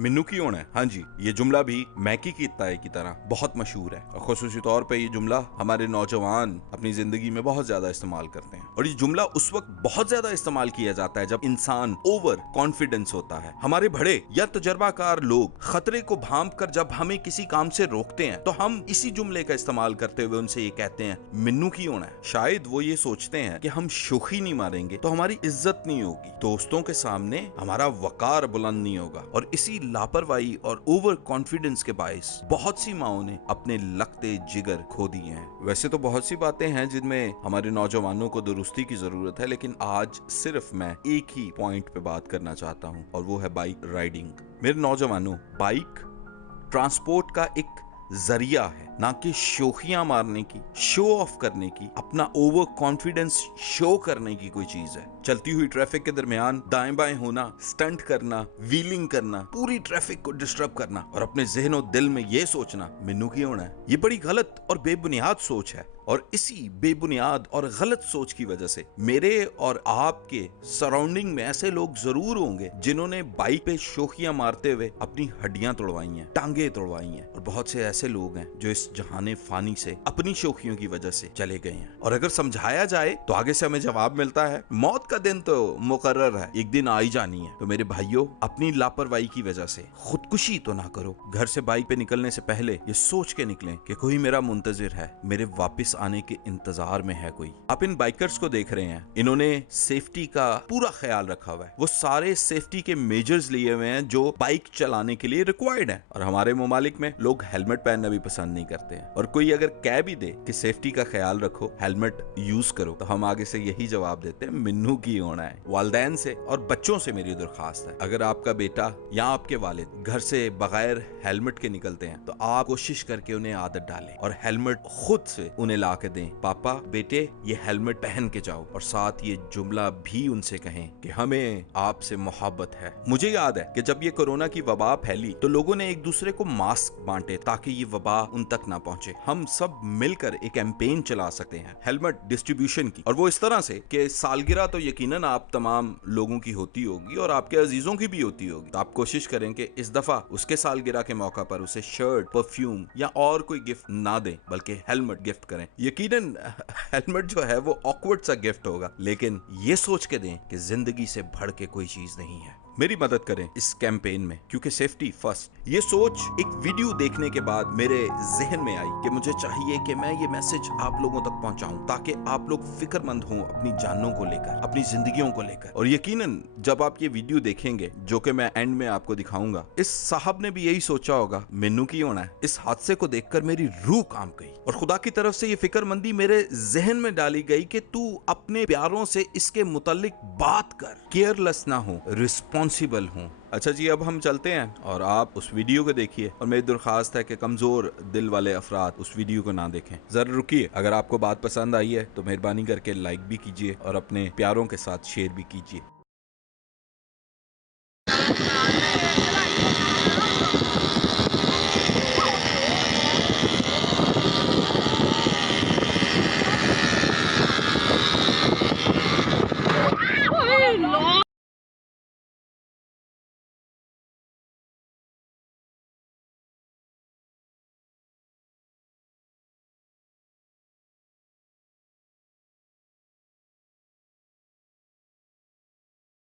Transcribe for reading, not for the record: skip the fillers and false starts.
मिन्नू की होना है। हाँ जी, ये जुमला भी मैकी की ताए की तरह बहुत मशहूर है और खुसूसी तौर पे ये जुमला हमारे नौजवान अपनी जिंदगी में बहुत ज्यादा इस्तेमाल करते हैं। और ये जुमला उस वक्त बहुत ज्यादा इस्तेमाल किया जाता है जब इंसान ओवर कॉन्फिडेंस होता है। हमारे बड़े या तजर्बाकार लोग खतरे को भांप कर जब हमें किसी काम से रोकते हैं तो हम इसी जुमले का इस्तेमाल करते हुए उनसे ये कहते हैं मिन्नू की होना है। शायद वो ये सोचते हैं कि हम शोखी नहीं मारेंगे तो हमारी इज्जत नहीं होगी, दोस्तों के सामने हमारा वकार बुलंद नहीं होगा। और इसी लापरवाही और ओवर कॉन्फिडेंस के बायस बहुत सी माओं ने अपने लगते जिगर खो दिए हैं। वैसे तो बहुत सी बातें हैं जिनमें हमारे नौजवानों को दुरुस्ती की जरूरत है, लेकिन आज सिर्फ मैं एक ही पॉइंट पे बात करना चाहता हूं और वो है बाइक राइडिंग। मेरे नौजवानों, बाइक ट्रांसपोर्ट का एक जरिया है, ना कि शोखियां मारने की, शो ऑफ करने की, अपना ओवर कॉन्फिडेंस शो करने की कोई चीज है। चलती हुई ट्रैफिक के दरमियान दाएं बाएं होना, स्टंट करना, व्हीलिंग करना, पूरी ट्रैफिक को डिस्टर्ब करना और अपने ज़हन और दिल में ये सोचना मिन्नू की होना है, ये बड़ी गलत और बेबुनियाद सोच है। और इसी बेबुनियाद और गलत सोच की वजह से मेरे और आपके सराउंडिंग में ऐसे लोग जरूर होंगे जिन्होंने बाइक पे शोखियां मारते हुए अपनी हड्डियां तोड़वाई हैं, टांगे तोड़वाई हैं। और बहुत से ऐसे लोग हैं जो इस जहाने फानी से अपनी शोखियों की वजह से चले गए हैं। और अगर समझाया जाए तो आगे से हमें जवाब मिलता है मौत का दिन तो मुकर्रर है, एक दिन आ ही जानी है। तो मेरे भाइयों, अपनी लापरवाही की वजह से खुदकुशी तो ना करो। घर से बाइक पे निकलने से पहले ये सोच के निकलें कि कोई मेरा मुंतजिर है, मेरे वापस आने के इंतजार में है कोई। आप इन बाइकर्स को देख रहे हैं, इन्होंने सेफ्टी का पूरा ख्याल रखा हुआ है। वो सारे सेफ्टी के मेजर्स लिए हुए हैं जो बाइक चलाने के लिए रिक्वायर्ड है। और हमारे मुमालिक में लोग हेलमेट पहनना भी पसंद नहीं करते हैं। और कोई अगर कह भी दे कि सेफ्टी का ख्याल रखो, हेलमेट यूज करो, तो हम आगे से यही जवाब देते हैं मिन्नू की होना है। वालिदैन से और बच्चों से मेरी दरखास्त है, अगर आपका बेटा या आपके वालिद घर से बगैर हेलमेट के निकलते हैं तो आप कोशिश करके उन्हें आदत डालें और हेलमेट खुद से उन्हें ला के दें। पापा बेटे ये हेलमेट पहन के जाओ, और साथ ये जुमला भी उनसे कहें कि हमें आपसे मोहब्बत है। मुझे याद है कि जब ये कोरोना की वबा फैली तो लोगों ने एक दूसरे को मास्क बांटे ताकि ये वबा उन तक ना पहुंचे। हम सब मिलकर एक कैंपेन चला सकते हैं हेलमेट डिस्ट्रीब्यूशन की, और वो इस तरह से कि सालगिरह तो यकीनन आप तमाम लोगों की होती होगी और आपके अजीजों की भी होती होगी। तो आप कोशिश करें कि इस दफा उसके सालगिरह के मौका पर उसे शर्ट, परफ्यूम या और कोई गिफ्ट ना दें, बल्कि हेलमेट गिफ्ट करें। यकीनन हेलमेट जो है वो ऑकवर्ड सा गिफ्ट होगा, लेकिन ये सोच के दें कि जिंदगी से बढ़ के कोई चीज नहीं है। मेरी मदद करें इस कैंपेन में, क्योंकि सेफ्टी फर्स्ट। ये सोच एक वीडियो देखने के बाद मेरे जहन में आई कि मुझे चाहिए कि मैं ये मैसेज आप लोगों तक पहुंचाऊं ताकि आप लोग फिक्रमंद हों अपनी जानों को लेकर, अपनी जिंदगियों को लेकर। और यकीनन जब आप ये वीडियो देखेंगे, जो कि मैं एंड में आपको दिखाऊंगा, इस साहब ने भी यही सोचा होगा मिन्नू की होना है। इस हादसे को देखकर मेरी रूह कांप गई और खुदा की तरफ से ये फिक्रमंदी मेरे जहन में डाली गई कि तू अपने प्यारों से इसके मुतालिक बात कर, केयरलेस ना हो, रिस्पॉन्सिबल हूँ। अच्छा जी, अब हम चलते हैं और आप उस वीडियो को देखिए। और मेरी दरखास्त है कि कमजोर दिल वाले अफराद उस वीडियो को ना देखें, जरा रुकिए। अगर आपको बात पसंद आई है तो मेहरबानी करके लाइक भी कीजिए और अपने प्यारों के साथ शेयर भी कीजिए।